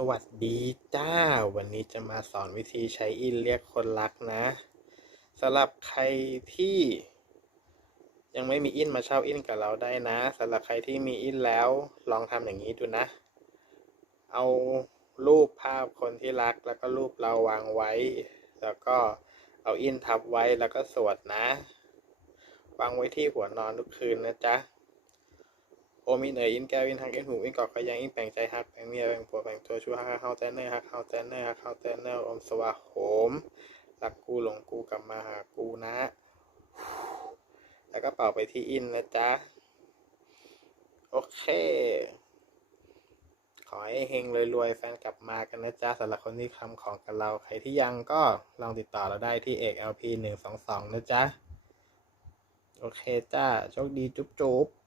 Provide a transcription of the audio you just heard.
สวัสดีจ้า วันนี้จะมาสอนวิธีใช้อินเรียกคนรักนะสำหรับใครที่ ยังไม่มีอินมาเช่าอินกับเราได้นะสำหรับใครที่มีอินแล้วลองทำอย่างนี้ดูนะ เอารูปภาพคนที่รักแล้วก็รูปเราวางไว้ แล้วก็เอาอินทับไว้แล้วก็สวดนะ วางไว้ที่หัวนอนทุกคืนนะจ๊ะ โอมินเอ๋ยอินแก้วอินทักอินหูอินกอกก็ยังอินแปลงใจฮักแปลงเมียแปลงผัวแปลงตัวชูฮักฮักเฮาแตนเนอร์ฮักเฮาแตนเนอร์ฮักเฮาแตนเนอร์อมสวาโหมรักกูหลงกูกลับมาหากูนะ แล้วก็เป่าไปที่อินนะจ๊ะ โอเค ขอให้เฮงรวยๆแฟนกลับมากันนะจ๊ะสำหรับคนที่ทำของกับเราใครที่ยังก็ลองติดต่อเราได้ที่เอก LP 122นะจ๊ะ โอเคจ้าโชคดีจุ๊บๆ